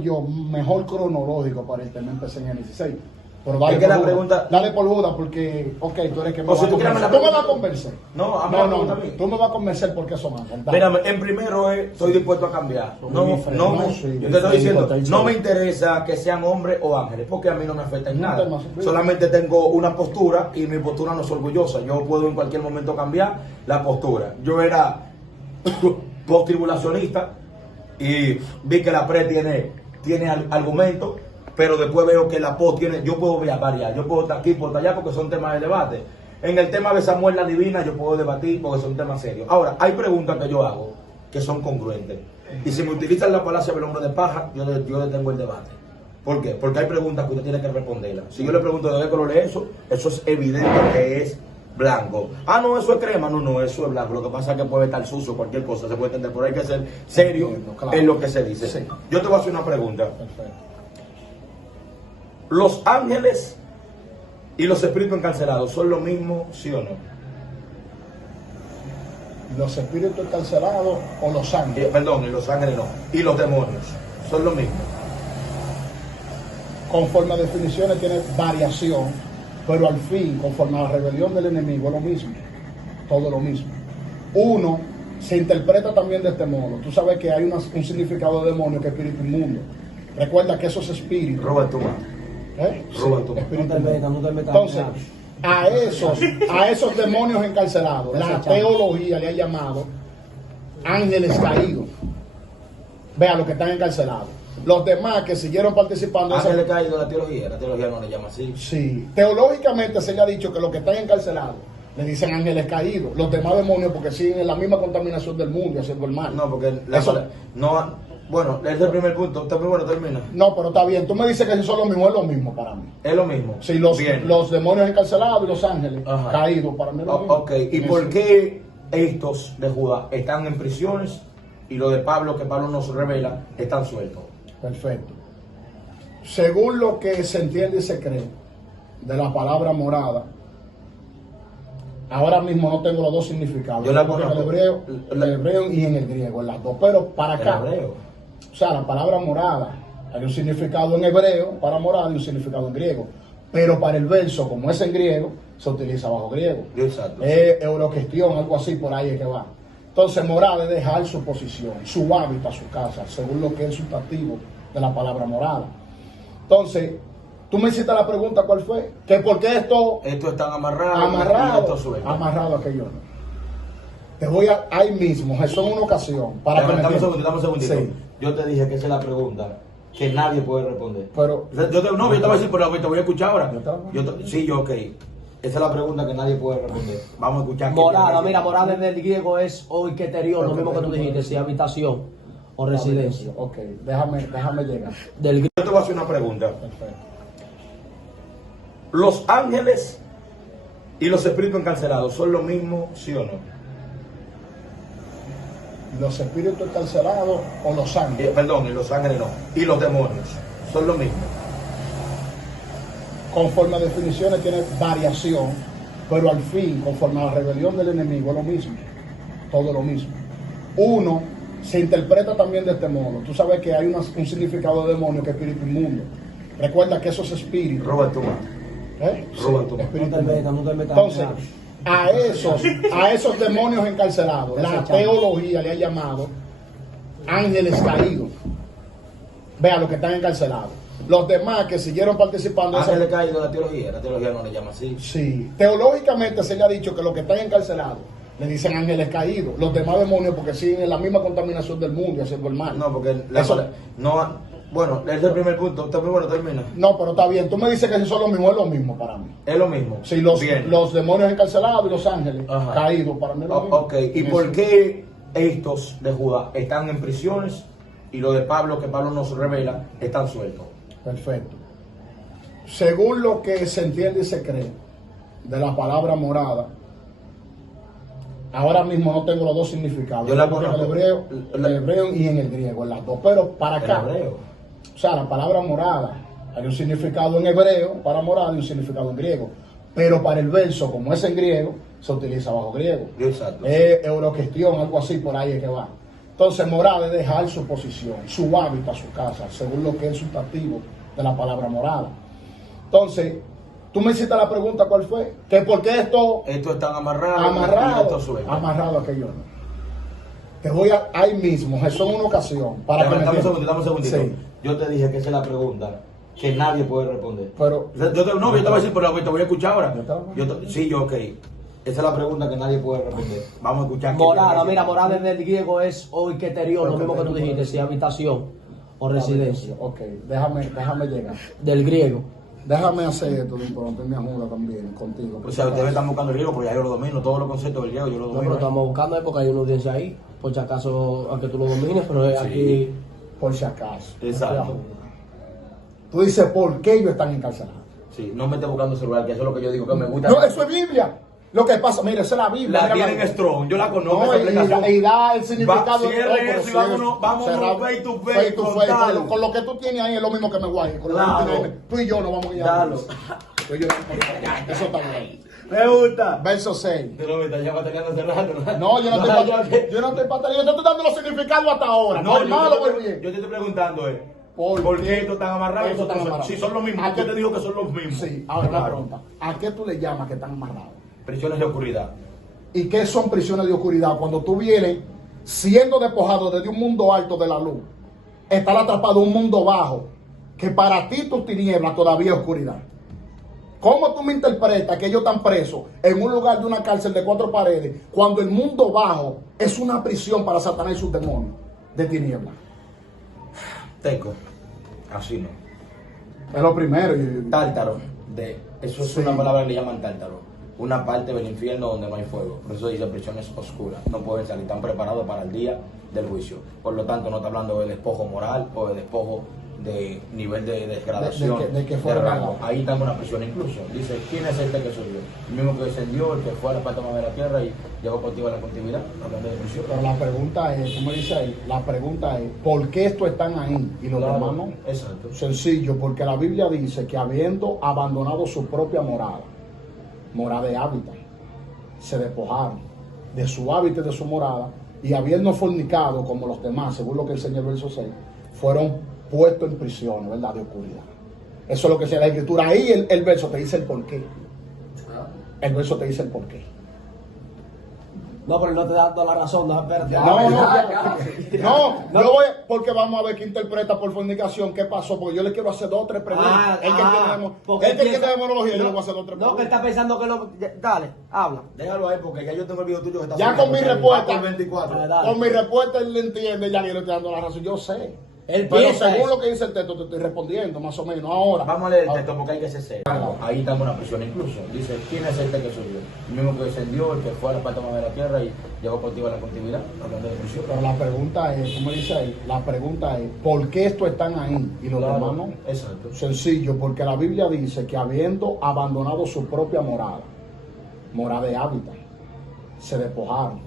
yo mejor cronológico aparentemente en el 16. Pero dale, es que la pregunta, dale por Judas porque, ok, tú eres que me o si vas a tú quieres convencer. me Tú me vas a convencer. No, tú me vas a convencer porque son ángeles. mírame, en primero estoy dispuesto a cambiar. Sí, Yo te estoy diciendo, no me interesa que sean hombres o ángeles, porque a mí no me afecta en nada. Solamente tengo una postura y mi postura no es orgullosa. Yo puedo en cualquier momento cambiar la postura. Yo era post-tribulacionista y vi que la pre tiene argumentos, pero después veo que la post tiene, yo puedo variar, yo puedo estar aquí, puedo estar allá, porque son temas de debate. En el tema de Samuel la Divina yo puedo debatir porque son temas serios. Ahora, hay preguntas que yo hago que son congruentes. Y si me utilizan la palabra del hombre de paja, yo detengo el debate. ¿Por qué? Porque hay preguntas que usted tiene que responderlas. Si yo le pregunto de qué color es eso es evidente que es blanco. Ah, no, eso es crema. No, eso es blanco. Lo que pasa es que puede estar sucio, cualquier cosa se puede entender, pero hay que ser serio en lo que se dice. Sí. Yo te voy a hacer una pregunta. Perfecto. ¿Los ángeles y los espíritus encarcelados son lo mismo, sí o no? Los espíritus encarcelados o los ángeles. Perdón, y los ángeles no. Y los demonios son lo mismo. Conforme a definiciones tiene variación, pero al fin, conforme a la rebelión del enemigo, es lo mismo. Todo lo mismo. Uno se interpreta también de este modo. Tú sabes que hay un significado de demonio que es espíritu inmundo. Recuerda que esos espíritus. Roberto Mar. Espíritu inmundo. Entonces, a esos demonios encarcelados, la teología le ha llamado ángeles caídos. Vea los que están encarcelados. Los demás que siguieron participando. Ángeles caídos, la teología no le llama así. Sí, teológicamente se le ha dicho que los que están encarcelados le dicen ángeles caídos. Los demás demonios porque siguen en la misma contaminación del mundo y haciendo el mal. No, porque bueno, es el primer punto. Está muy bueno, termina. No, pero está bien. Tú me dices que si son lo mismo, es lo mismo para mí. Es lo mismo. Sí, los demonios encarcelados y los ángeles caídos, para mí es lo mismo. Ok, ¿y por qué estos de Judá están en prisiones y los de Pablo, que Pablo nos revela, están sueltos? Perfecto. Según lo que se entiende y se cree de la palabra morada, ahora mismo no tengo los dos significados. Yo la en el hebreo y en el griego, en las dos. Pero para acá, o sea, la palabra morada, hay un significado en hebreo para morada y un significado en griego. Pero para el verso, como es en griego, se utiliza bajo griego. Exacto. Euroquestión, algo así, por ahí es que va. Entonces, morada es dejar su posición, su hábitat, su casa, según lo que es el sustantivo de la palabra morada. Entonces, tú me hiciste la pregunta, ¿cuál fue? Que por qué estos están amarrados. Amarrado a que yo no. Te voy a ahí mismo, eso en una ocasión. Dame un segundito. Sí. Yo te dije que esa es la pregunta que nadie puede responder. Pero yo te voy a decir, pero te voy a escuchar ahora. Ok. Esa es la pregunta que nadie puede responder. Vamos a escuchar. Morada, mira, morada en el griego es oiketerión, lo mismo que tú dijiste, si habitación o residencia. Ok, déjame llegar. Yo te voy a hacer una pregunta. Perfecto. ¿Los ángeles y los espíritus encarcelados son lo mismo, sí o no? Los espíritus encarcelados o los ángeles. Perdón, y los ángeles no. Y los demonios son lo mismo. Conforme a definiciones tiene variación, pero al fin, conforme a la rebelión del enemigo, es lo mismo. Todo lo mismo. Uno se interpreta también de este modo. Tú sabes que hay un significado de demonio que es espíritu inmundo. Recuerda que esos espíritus. Roberto Mar. Espíritu inmundo. Entonces, a esos demonios encarcelados, la teología le ha llamado ángeles caídos. Vea los que están encarcelados. Los demás que siguieron participando. Ángeles caídos, la teología no le llama así. Sí, teológicamente se le ha dicho que los que están encarcelados le dicen ángeles caídos. Los demás demonios porque siguen en la misma contaminación del mundo y haciendo el mal. No, porque bueno, es el primer punto. Está muy bueno, termina. No, pero está bien. Tú me dices que si son lo mismo, es lo mismo para mí. Es lo mismo. Sí, los demonios encarcelados y los ángeles caídos, para mí es lo mismo. Ok, ¿y por qué estos de Judá están en prisiones y los de Pablo, que Pablo nos revela, están sueltos? Perfecto. Según lo que se entiende y se cree de la palabra morada, ahora mismo no tengo los dos significados. Yo la conozco en el hebreo y en el griego, en las dos. Pero para acá, o sea, la palabra morada, hay un significado en hebreo para morada y un significado en griego. Pero para el verso, como es en griego, se utiliza bajo griego. Exacto. Euroquestión, algo así, por ahí es que va. Entonces, moral es dejar su posición, su hábitat, su casa, según lo que es sustantivo de la palabra morada. Entonces, tú me hiciste la pregunta, ¿cuál fue? Que por qué esto Esto están amarrados. amarrado, Esto suelto. amarrado a aquello no. Te voy a, ahí mismo, eso en una ocasión, para que me Dame un entiendas. segundito, dame un segundito. Sí, Yo te dije que esa es la pregunta que nadie puede responder. pero Yo te voy a decir, pero te voy a escuchar ahora. ¿Yo te- Sí, yo, ok. Esa es la pregunta que nadie puede responder. Vamos a escuchar. Morada, mira, morada en el griego es oiketerión, lo mismo que tú dijiste, si habitación o residencia. Ok, déjame llegar. Del griego. Déjame hacer esto de pronto, me ajuda también contigo. O sea, ustedes están buscando el griego, porque ya yo lo domino, todos los conceptos del griego yo lo No, pero domino. estamos buscando porque hay una audiencia ahí, por si acaso, aunque tú lo domines, pero es aquí. Por si acaso. Exacto. Tú dices, ¿por qué ellos están encarcelados? Sí, no me estés buscando celular, que eso es lo que yo digo, que me gusta. No, eso es Biblia. Lo que pasa, mira, esa es la Biblia. La mira tienen strong, yo la conozco, No, esa aplicación. y da el significado. Cierre eso y vámonos cerrado, face to face, con frontal. con lo que tú tienes ahí es lo mismo que me guay. Con lo que tú Claro. tienes ahí, tú y yo nos vamos a ir a Dalo. Tú y yo, eso está bien. Me gusta. Verso 6. Pero me está ya batallando hace rato. No, yo no estoy yo- yo no estoy pataleando, yo te estoy dando los significados hasta ahora. No, por yo malo te- o bien. Yo te estoy preguntando, ¿Por ¿por qué? qué estos están amarrados? Estos están amarrados. Si son los mismos, ¿A ¿por qué qué? te digo que son los mismos? Sí, ahora una Claro. pregunta. ¿A qué tú le llamas que están amarrados? Prisiones de oscuridad. ¿Y qué son prisiones de oscuridad? Cuando tú vienes siendo despojado desde un mundo alto de la luz, estar atrapado en un mundo bajo, que para ti tus tinieblas todavía es oscuridad. ¿Cómo tú me interpretas que ellos están presos en un lugar de una cárcel de 4 paredes, cuando el mundo bajo es una prisión para Satanás y sus demonios de tinieblas? Teco. Así no. Es lo primero. Tártaro. Eso es Sí. una palabra que le llaman tártaro. Una parte del infierno donde no hay fuego. Por eso dice prisiones oscuras. No pueden salir, están preparados para el día del juicio. Por lo tanto, no está hablando de despojo moral o de despojo de nivel de degradación. De que fuera rango. nada. Ahí está en una prisión incluso. Dice, ¿quién es este que soy yo? El mismo que descendió, el que fue a la parte más de la tierra y llevó contigo a la cautividad. Hablando de prisión. Pero la pregunta es, como dice ahí, la pregunta es, ¿por qué estos están ahí y los Claro, demás no? exacto. Sencillo, porque la Biblia dice que habiendo abandonado su propia morada de hábitat, se despojaron de su hábitat y de su morada, y habiendo fornicado como los demás, según lo que enseña el verso 6, fueron puestos en prisión, ¿verdad? De oscuridad. Eso es lo que dice la Escritura. Ahí el verso te dice el porqué. El verso te dice el porqué. No, pero no te dando la razón, no, espérate. No, yo voy, porque vamos a ver qué interpreta por fornicación, qué pasó, porque yo le quiero hacer 2 o 3 preguntas. porque Es que piensa- tiene demonología, yo le voy a hacer 2 o 3 No, que preguntas. está pensando que lo. Dale, habla. Déjalo ahí porque ya yo tengo el video tuyo que está Ya sonando, con mi que respuesta. va por 24. Dale. Con mi respuesta él le entiende, ya que le estoy dando la razón, yo sé. Él Pero piensa según eso. lo que dice el texto, te estoy respondiendo, más o menos. Ahora. Vamos a leer el texto porque hay que ser serio. Ahí está en una prisión incluso. Dice, ¿quién es este que soy yo? El mismo que descendió, el que fue a la parte más de la tierra y llegó contigo a la cautividad. Hablando de prisión. Pero la pregunta es, como dice ahí, la pregunta es, ¿por qué estos están ahí y los Claro, demás no? exacto. Sencillo, porque la Biblia dice que habiendo abandonado su propia morada de hábitat, se despojaron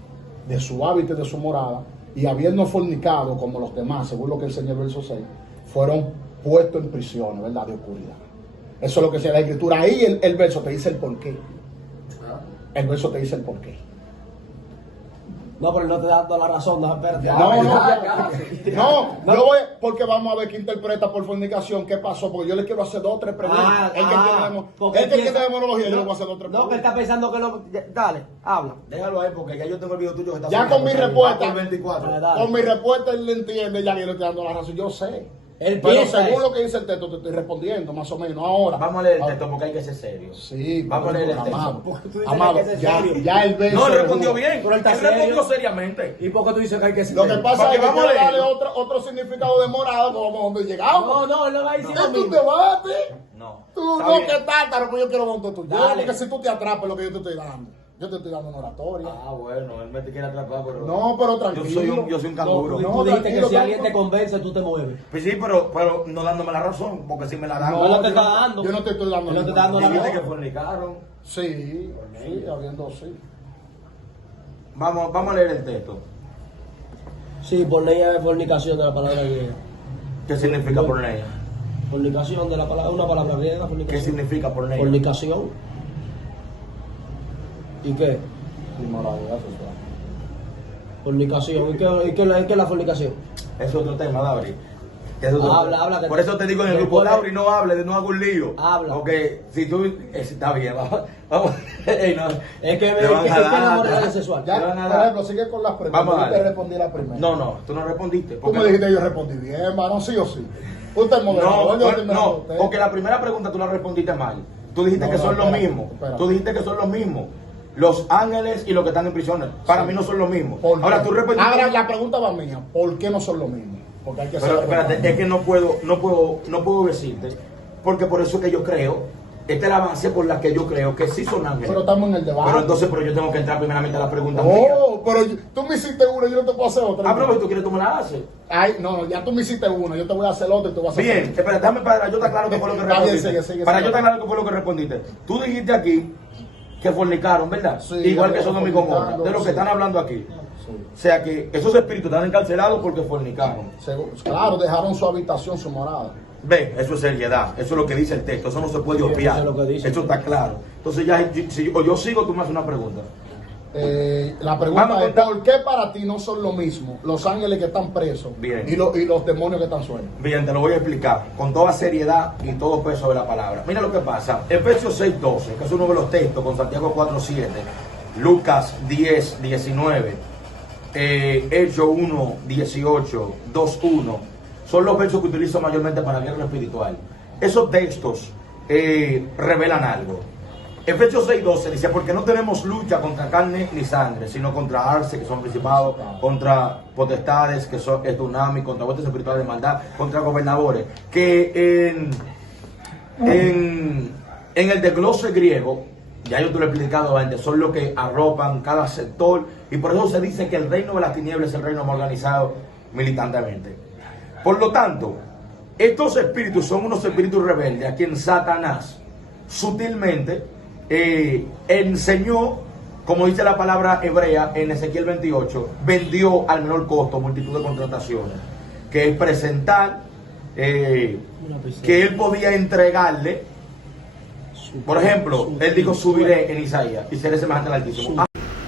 de su hábitat y de su morada, y habiendo fornicado como los demás, según lo que enseña el verso 6, fueron puestos en prisión, ¿verdad? De oscuridad. Eso es lo que dice la Escritura. Ahí el verso te dice el porqué. El verso te dice el porqué. No, pero no te dando la razón, no, espérate. No, yo voy, porque vamos a ver qué interpreta por fornicación, qué pasó, porque yo le quiero hacer 2 o 3 preguntas. porque Es que piensa- tiene demonología, yo le voy a hacer 2 o 3 No, que él preguntas. está pensando que lo. Dale, habla. Déjalo ahí porque ya yo tengo el video tuyo que está Ya sonando, con mi que va respuesta. por 24. Dale. Con mi respuesta él le entiende, ya que le estoy dando la razón, yo sé. Él Pero piensa según eso. lo que dice el texto, te estoy respondiendo, más o menos. Ahora. Vamos a leer el texto porque hay que ser serio. Sí, Vamos a leer el texto. amado. Porque tú dices Amado, que hay que ser ya, serio. ya el verso. No, él respondió bien. Pero él está Él respondió serio. seriamente. ¿Y por qué tú dices que hay que ser? Lo que pasa Porque es que vamos quiero a darle leerlo. otro significado de morado, que vamos a donde llegamos. No, él no va a decir Es lo un mismo. debate. No. Tú Está no, bien. que tártaro, pues yo quiero montar tu Dale. porque si tú te atrapas en lo que yo te estoy dando. Yo te estoy dando una oratoria. Ah, bueno, él me quiere atrapar, pero. No, pero tranquilo. Yo soy un canguro. No, Tú dijiste que tranquilo, si alguien te tranquilo. convence, tú te mueves. Pues sí, pero no dándome la razón, porque si me la dan. No, no te yo está dando. Yo no te estoy dando Él no te ninguna. está dando la Dijiste razón. que fornicaron. Sí, sí, habiendo sí. Vamos a leer el texto. Sí, porneia es fornicación de la palabra griega. ¿Qué significa porneia? Fornicación de la palabra, una palabra griega, ¿Qué fornicación. significa porneia? Fornicación. ¿Y qué? Inmoralidad sexual. Fornicación. ¿Y qué es la fornicación? Es otro tema, Dauri. Habla, que por eso te digo en el grupo, Dauri, no hable, no hago un lío. Habla. Porque si tú. Está bien, vamos. Ey, no, Es que te van a la dar. moralidad sexual. Ya, Te van a por dar. ejemplo, sigue con las preguntas. Vamos a Yo te darle. respondí la primera. No, tú no respondiste. Tú porque me dijiste, yo respondí bien, mano, sí o sí. Usted es moderador, yo te me no, pregunté. porque la primera pregunta tú la respondiste mal. Tú dijiste No, que no, son los espérate, mismos. espérate. Tú dijiste que son los mismos. Los ángeles y los que están en prisiones. Para Sí. mí no son los mismos. ¿Por Ahora qué? tú respondiste. Ahora la pregunta va mía. ¿Por qué no son lo mismo? Porque hay que Pero ser espérate, es que no puedo decirte. Porque por eso es que yo creo. Esta es la base por la que yo creo que sí son ángeles. Pero estamos en el debate. Pero yo tengo que entrar primeramente a la pregunta mía. Oh, pero tú me hiciste una y yo no te puedo hacer otra. Ah, pero tú quieres, tú me la haces. Ay, no, ya tú me hiciste una, yo te voy a hacer otra y tú vas a hacer Bien, otra. espera, déjame para yo te aclaro qué fue lo que Está bien, respondiste. sigue. Para yo te aclaro qué fue lo que respondiste. Tú dijiste aquí que fornicaron, ¿verdad? Sí, Igual ya que Sodoma y Gomorra, fornicando, de lo que sí. están hablando aquí. Sí. O sea que esos espíritus están encarcelados porque fornicaron. Claro, dejaron su habitación, su morada. Ve, eso es seriedad, eso es lo que dice el texto, eso no se puede Sí, obviar. eso es lo que dice. Eso está claro. Entonces ya, si yo sigo, tú me haces una pregunta. La pregunta Vamos a es, contar- ¿por qué para ti no son lo mismo los ángeles que están presos Bien. y los demonios que están sueltos? Bien, te lo voy a explicar con toda seriedad y todo peso de la palabra. Mira lo que pasa. Efesios 6:12, que es uno de los textos, con Santiago 4:7, Lucas 10:19, Hechos 1:18, 2:1, son los versos que utilizo mayormente para guerra espiritual. Esos textos revelan algo. Efesios 6:12 dice, porque no tenemos lucha contra carne ni sangre, sino contra arces, que son principados, contra potestades, que son estunamis, contra huestes espirituales de maldad, contra gobernadores, que en el desglose griego, ya yo te lo he explicado antes, son los que arropan cada sector, y por eso se dice que el reino de las tinieblas es el reino más organizado militantemente. Por lo tanto, estos espíritus son unos espíritus rebeldes a quien Satanás sutilmente enseñó, como dice la palabra hebrea en Ezequiel 28, vendió al menor costo multitud de contrataciones, que es presentar que él podía entregarle. Por ejemplo, él dijo, subiré en Isaías y seré semejante al Altísimo.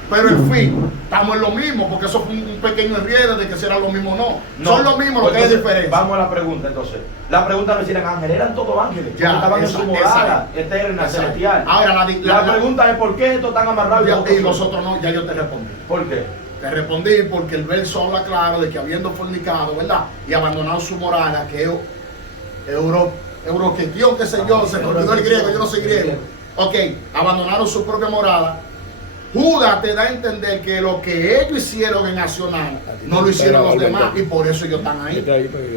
Pero en fin, estamos en lo mismo, porque eso fue un pequeño enredo de que si era lo mismo o no. Son lo mismo, lo que hay diferencia. Vamos a la pregunta entonces. La pregunta no es si eran ángeles, eran todos ángeles. Ya, porque estaban en su morada esa. eterna, Esa. celestial. Ahora, la pregunta es por qué estos están amarrados y los otros no, ya yo te respondí. ¿Por qué? Te respondí porque el verso habla claro de que habiendo fornicado, ¿verdad? Y abandonado su morada, que es euroquetión, qué sé yo, se me olvidó el griego, yo no soy griego. Ok, abandonaron su propia morada. Judas te da a entender que lo que ellos hicieron en Nacional no lo hicieron los demás y por eso ellos están ahí.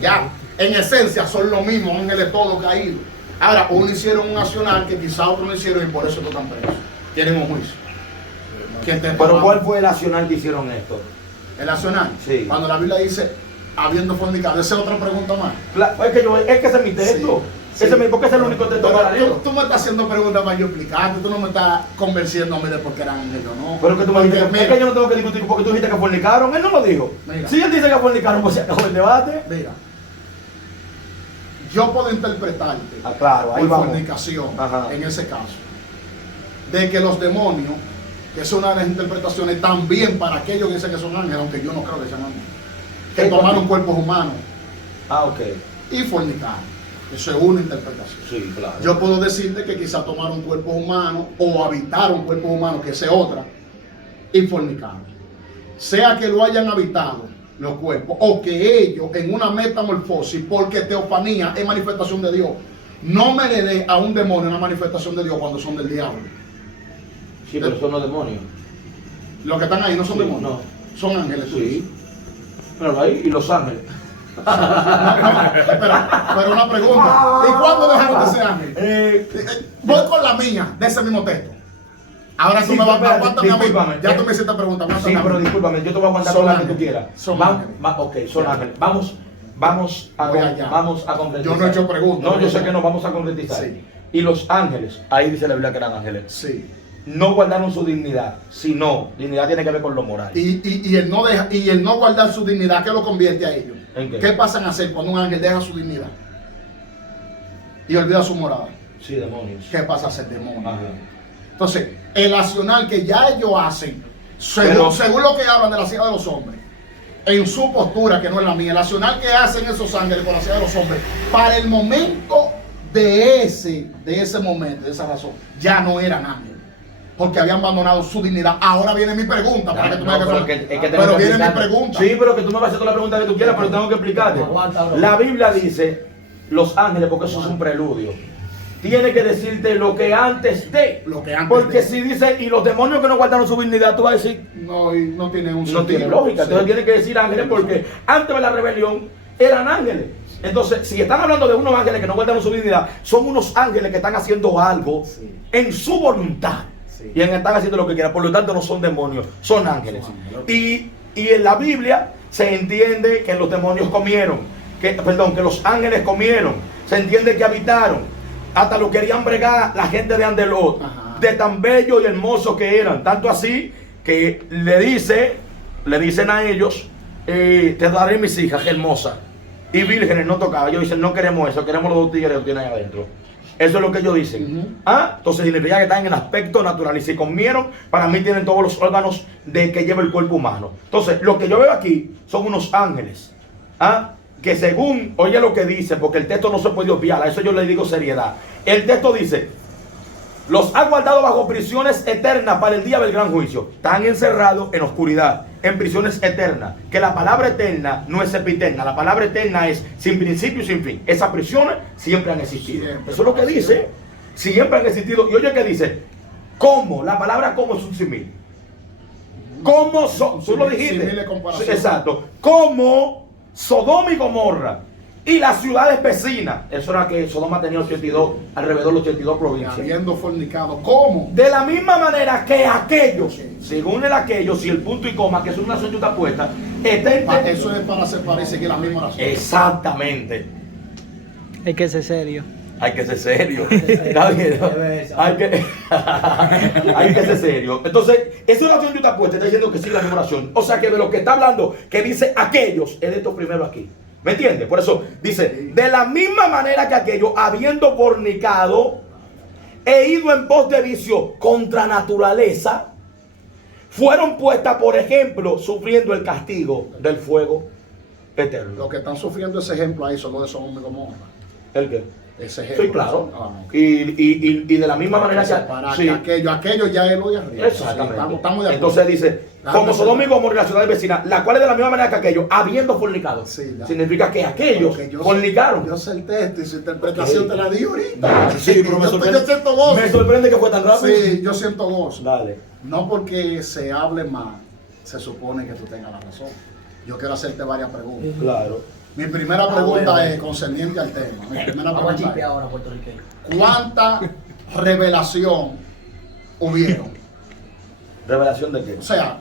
Ya, en esencia son los mismos ángeles todos caídos. Ahora, uno hicieron un Nacional que quizá otros no hicieron y por eso no están presos. Tienen un juicio. Pero ¿cuál fue el nacional que hicieron esto? El Nacional, Sí. cuando la Biblia dice habiendo fornicado, esa es otra pregunta más. Es que ese es mi texto. Sí. Porque ese es el único texto Pero paralelo. tú me estás haciendo preguntas para yo explicarte, tú no me estás convenciendo a mí de por qué eran ángeles o no. Pero que tú me dijiste, Porque, es que yo no tengo que discutir porque tú dijiste que fornicaron. Él no lo dijo. Mira. Si él dice que fornicaron, pues se acabó el debate. mira, yo puedo interpretarte Ah, claro, ahí por vamos. fornicación, Ajá. en ese caso, de que los demonios, que es una de las interpretaciones también para aquellos que dicen que son ángeles, aunque yo no creo que sean ángeles, que tomaron cuerpos humanos Ah, ok. y fornicaron. Eso es una interpretación. Sí, claro. Yo puedo decirte que quizá tomaron cuerpos humanos o habitaron cuerpos humanos, que esa es otra, y fornicaron. Sea que lo hayan habitado los cuerpos o que ellos en una metamorfosis, porque teofanía es manifestación de Dios, no me le dé a un demonio una manifestación de Dios cuando son del diablo. Sí, pero son los demonios. Los que están ahí no son Sí, demonios, no. son ángeles. Sí. Pero ahí, y los ángeles. Pero una pregunta, ¿y cuándo dejaron de ser ángeles? Voy con la mía, de ese mismo texto. Ahora tú Sí, me vas a espérate, aguántame a mí. discúlpame. Ya tú me hiciste pregunta. Sí, aguántame a pero mí. discúlpame, yo te voy a aguantar Son todo lo que tú ángeles. quieras. Son Vamos, ángeles. ok, son ángeles. Vamos Voy allá. a concretizar. Yo no he hecho preguntas. No, yo sé que no, vamos a concretizar. Sí. Y los ángeles, ahí dice la Biblia que eran ángeles, Sí. no guardaron su dignidad, sino, dignidad tiene que ver con lo moral. Y el no guardar su dignidad, ¿qué lo convierte a ellos? ¿En qué? ¿Qué pasan a hacer cuando un ángel deja su dignidad y olvida su morada? Sí, demonios. ¿Qué pasa a ser demonio? Ajá. Entonces, el accionar que ya ellos hacen Según lo que hablan de la ciudad de los hombres, en su postura, que no es la mía, el accionar que hacen esos ángeles con la ciudad de los hombres, para el momento de ese momento, de esa razón, ya no eran ángeles, porque habían abandonado su dignidad. Ahora viene mi pregunta, para que tú me hagas pero viene mi pregunta. Sí, pero que tú me vas a hacer toda la pregunta que tú quieras, pero tengo que explicarte. La Biblia dice, los ángeles, porque eso es un preludio, tiene que decirte lo que antes de. Porque si dice, y los demonios que no guardaron su dignidad, tú vas a decir, no, y no tiene un no tiene lógica. Entonces tiene que decir ángeles, porque antes de la rebelión eran ángeles. Entonces, si están hablando de unos ángeles que no guardaron su dignidad, son unos ángeles que están haciendo algo en su voluntad. Y están haciendo lo que quieran. Por lo tanto, no son demonios, son ángeles. Y en la Biblia se entiende que los demonios comieron, que los ángeles comieron. Se entiende que habitaron. Hasta lo querían bregar la gente de Andelot, de tan bello y hermoso que eran. Tanto así que le dicen a ellos, te daré mis hijas hermosas y vírgenes no tocadas. Ellos dicen, no queremos eso, queremos los dos tigres que tienen ahí adentro. Eso es lo que ellos dicen. Entonces significa que están en el aspecto natural. Y si comieron, para mí tienen todos los órganos de que lleva el cuerpo humano. Entonces, lo que yo veo aquí son unos ángeles. Que según, oye lo que dice, porque el texto no se puede obviar, a eso yo le digo seriedad. El texto dice, los ha guardado bajo prisiones eternas para el día del gran juicio. Están encerrados en oscuridad, en prisiones eternas. Que la palabra eterna no es epiterna, la palabra eterna es sin principio y sin fin. Esas prisiones siempre han existido. Eso es lo que dice, siempre han existido. Y oye que dice, ¿cómo? La palabra ¿cómo? Es un símil. ¿Cómo son? Tú lo dijiste. Exacto. ¿Cómo Sodoma y Gomorra y las ciudades vecinas? Eso era que Sodoma tenía 82, alrededor de 82 provincias. Habiendo fornicado. ¿Cómo? De la misma manera que aquellos, según el aquellos, y el punto y coma, que es una oración puesta, eso es para separar y seguir la misma oración. Exactamente. Hay que ser serio. Hay que ser serio. Está bien, ¿no? hay que ser serio. Entonces, esa oración yuxtapuesta está diciendo que sigue la misma oración. O sea que de lo que está hablando, que dice aquellos, es de esto primero aquí. ¿Me entiendes? Por eso dice, de la misma manera que aquellos, habiendo fornicado, e ido en pos de vicio contra naturaleza, fueron puestas, por ejemplo, sufriendo el castigo del fuego eterno. Los que están sufriendo ese ejemplo ahí son los de Sodoma y Gomorra. ¿El qué? Ese ejemplo. Sí, claro. Y de la misma manera que aquello ya es lo de arriba. Exactamente. Sí, estamos de acuerdo. Entonces dice, como Sodoma y Gomorra y las ciudades vecinas, la cual es de la misma manera que aquellos, habiendo fornicado. Significa que aquellos fornicaron. Yo sé el texto y su interpretación te la di ahorita. Sí, pero me sorprende. Yo siento gozo. Me sorprende que fue tan rápido. Sí, yo siento gozo. Dale. No porque se hable más, se supone que tú tengas la razón. Yo quiero hacerte varias preguntas. Claro. Mi primera pregunta es concerniente al tema. Mi primera pregunta es, ¿cuánta revelación hubieron? ¿Revelación de qué? O sea,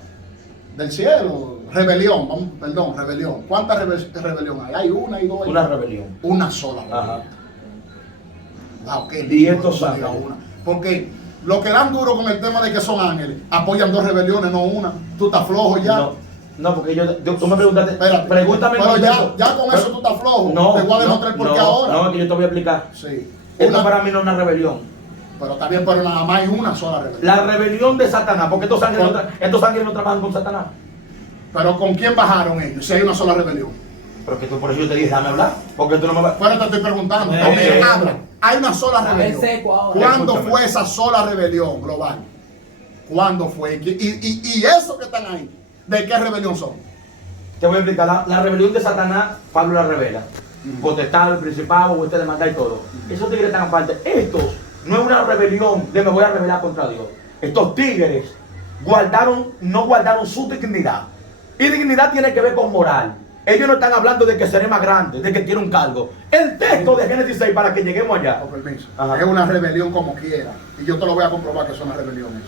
del cielo, rebelión, rebelión. ¿Cuánta rebelión hay? Hay una y dos. Una rebelión. Una sola rebelión. Ajá. Wow, qué Y estos ángeles. Porque los que dan duro con el tema de que son ángeles apoyan dos rebeliones, no una. Tú estás flojo ya. No, porque tú me preguntaste. Espérate, pregúntame. Pero ya con eso tú estás flojo. No, te voy a demostrar por qué ahora. No, es que yo te voy a explicar. Sí. Esto para mí no es una rebelión. Pero está bien, pero nada más hay una sola rebelión. La rebelión de Satanás, porque estos ángeles no trabajan con Satanás. Pero ¿con quién bajaron ellos? Si hay una sola rebelión. Pero que tú por eso yo te dije, déjame hablar. Porque tú no me vas. Bueno, te estoy preguntando. Habla. Hay una sola rebelión. ¿Cuándo fue esa sola rebelión global? ¿Cuándo fue? Y esos que están ahí, ¿de qué rebelión son? Te voy a explicar. La rebelión de Satanás, Pablo la revela. Potestad, el principado, usted demanda y todo. Esos tigres están aparte. Estos no es una rebelión de me voy a rebelar contra Dios. Estos tigres no guardaron su dignidad. Y dignidad tiene que ver con moral. Ellos no están hablando de que seré más grande, de que tiene un cargo. El texto de Génesis 6, para que lleguemos allá. Con permiso. Es una rebelión como quiera. Y yo te lo voy a comprobar que son las rebeliones.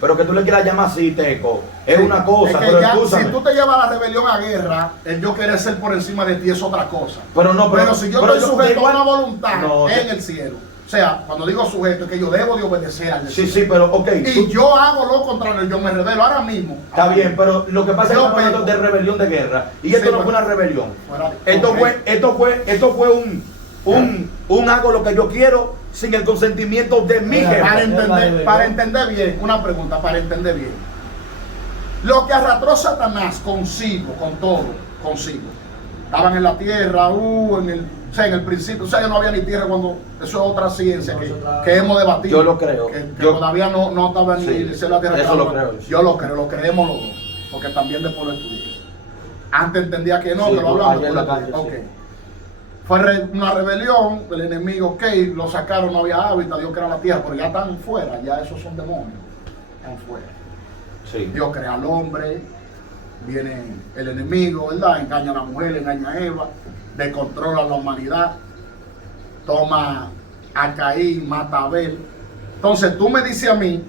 Pero que tú le quieras llamar así, Teco, es una cosa. Es que pero ya, si tú te llevas la rebelión a guerra, el yo querer ser por encima de ti es otra cosa. Pero si yo estoy sujeto a una voluntad en el cielo. O sea, cuando digo sujeto, es que yo debo de obedecer al cielo. Sí, pero ok. Y yo hago lo contrario, yo me rebelo ahora mismo. Está bien, pero lo que pasa es que estamos hablando de rebelión de guerra. Y esto no fue una rebelión. Esto fue un hago lo que yo quiero sin el consentimiento de mi jefe. Para entender bien, una pregunta, para entender bien. Lo que arrastró Satanás consigo, con todo, consigo. Estaban en la tierra, o sea, en el principio, o sea, no había ni tierra cuando, eso es otra ciencia que hemos debatido. Yo lo creo. Que todavía no estaba ni Sí, la tierra. eso lo creo. Yo lo creo, lo creemos los dos, porque también después lo estudié. Antes entendía que no, Sí, que lo hablamos. ayer en la calle, Ok. sí. Fue una rebelión, el enemigo, ok, lo sacaron, no había hábitat, Dios crea la tierra, pero ya están fuera, ya esos son demonios, están fuera. Sí. Dios crea al hombre, viene el enemigo, ¿verdad? Engaña a la mujer, engaña a Eva, descontrola a la humanidad, toma a Caín, mata a Abel. Entonces tú me dices a mí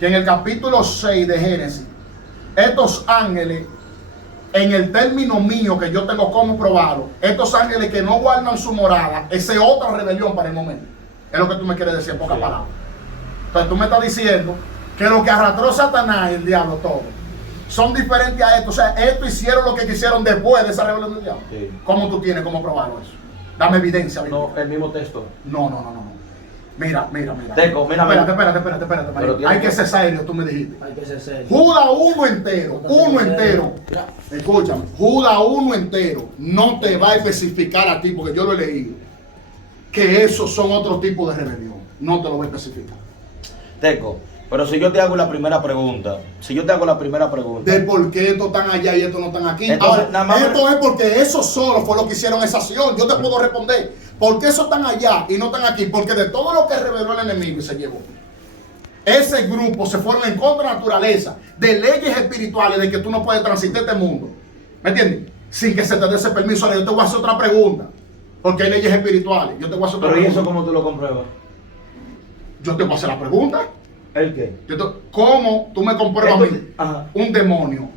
que en el capítulo 6 de Génesis, estos ángeles, en el término mío que yo tengo como probado, estos ángeles que no guardan su morada, esa es otra rebelión para el momento. Es lo que tú me quieres decir en pocas palabras. Entonces tú me estás diciendo que lo que arrastró Satanás, el diablo, todo, son diferentes a esto. O sea, esto hicieron lo que quisieron después de esa rebelión del diablo. Sí. ¿Cómo tú tienes cómo probarlo eso? Dame evidencia. No, el mismo texto. No. Mira. Teco, mira. Espérate. Hay que ser serio, tú me dijiste. Hay que ser serio. Judas uno entero. Escúchame, Judas uno entero no te va a especificar a ti, porque yo lo he leído, que esos son otro tipo de rebelión. No te lo voy a especificar. Teco, pero si yo te hago la primera pregunta, De por qué estos están allá y estos no están aquí. Entonces, Ahora, nada más esto es porque eso solo fue lo que hicieron esa acción. Yo te puedo responder. ¿Por qué esos están allá y no están aquí? Porque de todo lo que reveló el enemigo y se llevó, ese grupo se fueron en contra de la naturaleza, de leyes espirituales, de que tú no puedes transitar este mundo. ¿Me entiendes? Sin que se te dé ese permiso. Ahora, yo te voy a hacer otra pregunta. Porque hay leyes espirituales. Yo te voy a hacer otra pero ¿y pregunta. eso cómo tú lo compruebas? Yo te voy a hacer la pregunta. ¿El qué? ¿Cómo tú me compruebas a mí Ajá. un demonio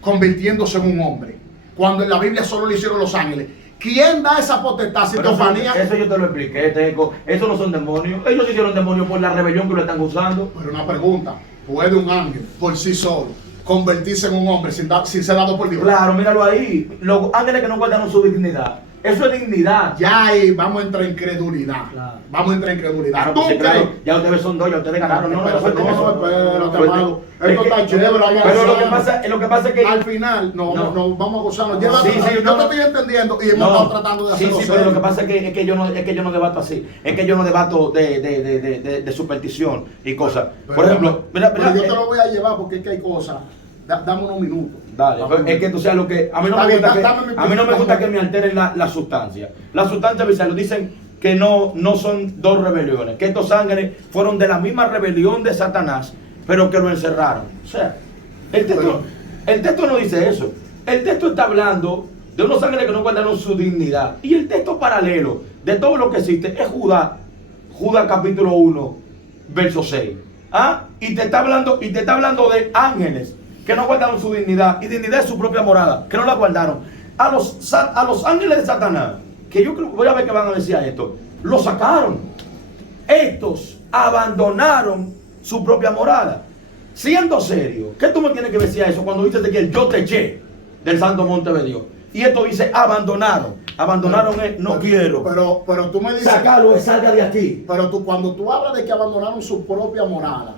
convirtiéndose en un hombre? Cuando en la Biblia solo lo hicieron los ángeles. ¿Quién da esa potestad? Pero Teofanía. eso yo te lo expliqué, Teco. Esos no son demonios. Ellos hicieron demonios por la rebelión que lo están usando. Pero una pregunta. ¿Puede un ángel por sí solo convertirse en un hombre sin ser dado por Dios? Claro, míralo ahí. Los ángeles que no guardaron su dignidad. Eso es dignidad. Ya ahí vamos a entrar en incredulidad. Claro. Vamos a entrar en incredulidad. Claro, ¿Tú pues, sí, crees? claro, ya ustedes son dos, ya ustedes ganaron. No, Espérate, suelten eso. espérate, Suelten. amado. Esto está chévere, vamos a Pero lo que gozarnos. pasa es que Al final, no, vamos a gozarnos. Yo Sí, te no. estoy entendiendo y hemos estado tratando de hacerlo Sí, serio. pero lo que pasa es que yo no debato así. Es que yo no debato de superstición y cosas. Por ejemplo, mira, pero yo te lo voy a llevar porque es que hay cosas. Dame unos minutos. dale, es que tú sabes lo que a mí no me gusta que me alteren la sustancia. La sustancia visible dicen que no son dos rebeliones, que estos ángeles fueron de la misma rebelión de Satanás, pero que lo encerraron. O sea, el texto no dice eso. El texto está hablando de unos ángeles que no guardaron su dignidad. Y el texto paralelo de todo lo que existe es Judas capítulo 1, verso 6. Y te está hablando de ángeles que no guardaron su dignidad, y dignidad es su propia morada, que no la guardaron. A los ángeles de Satanás, que yo creo, voy a ver qué van a decir a esto, lo sacaron. Estos abandonaron su propia morada. Siendo serio, ¿qué tú me tienes que decir a eso cuando dices que yo te eché del santo monte de Dios? Y esto dice abandonaron. Abandonaron es no quiero. Pero tú me dices. Sácalo, salga de aquí. Pero cuando tú hablas de que abandonaron su propia morada,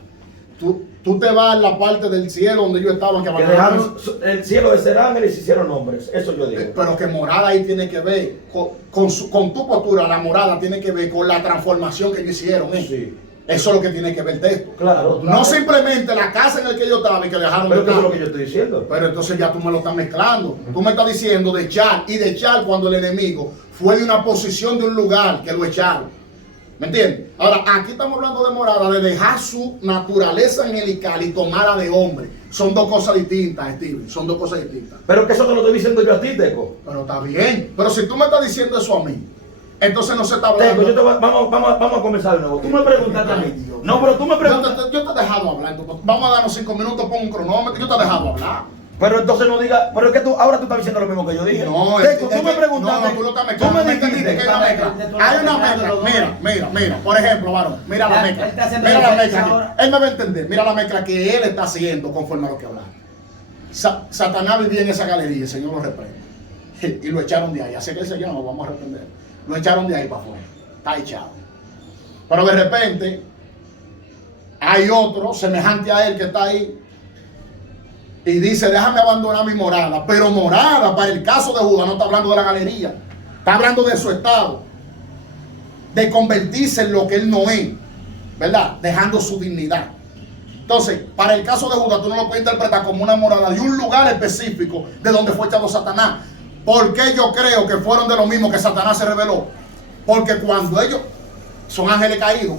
tú te vas a la parte del cielo donde ellos estaban, que Que abandonaron. dejaron el cielo de ser ángeles y se hicieron hombres. Eso yo digo. Pero que morada ahí tiene que ver con tu postura. La morada tiene que ver con la transformación que ellos hicieron. Sí. Eso es lo que tiene que ver el texto. Claro. No simplemente la casa en la que ellos estaban y que dejaron Pero de eso es lo estar. que yo estoy diciendo. Pero entonces ya tú me lo estás mezclando. Tú me estás diciendo de echar y de echar cuando el enemigo fue de una posición de un lugar que lo echaron. ¿Me entiendes? Ahora, aquí estamos hablando de morada, de dejar su naturaleza angelical y tomarla de hombre. Son dos cosas distintas, Steven. Son dos cosas distintas. Pero que eso te lo estoy diciendo yo a ti, Teco. Pero está bien. Pero si tú me estás diciendo eso a mí, entonces no se está hablando. Teco, vamos a comenzar de nuevo. Tú me preguntaste a mí. No, pero tú me preguntaste. Yo te he dejado hablar. Entonces, vamos a darnos 5 minutos, pon un cronómetro. Yo te he dejado hablar. Pero entonces no digas, pero es que ahora tú estás diciendo lo mismo que yo dije. No, Teco, tú me preguntaste. No, tú lo estás Tú mezclando. me ¿Me entendiste dijiste que hay una mezcla? Hay una mezcla. Mira. Por ejemplo, varón. Mira la mezcla. Él está haciendo Mira la referencia mezcla. ahora. Él me va a entender. Mira la mezcla que él está haciendo conforme a lo que hablamos. Satanás vivía en esa galería, el Señor lo reprende. Y lo echaron de ahí. Así que el Señor nos vamos a reprender. Lo echaron de ahí para afuera. Está echado. Pero de repente hay otro semejante a él que está ahí. y dice, déjame abandonar mi morada, pero morada para el caso de Judas no está hablando de la galería, está hablando de su estado, de convertirse en lo que él no es, ¿verdad? Dejando su dignidad. Entonces, para el caso de Judas, tú no lo puedes interpretar como una morada de un lugar específico de donde fue echado Satanás. ¿Por qué yo creo que fueron de lo mismo que Satanás se reveló? Porque cuando ellos son ángeles caídos,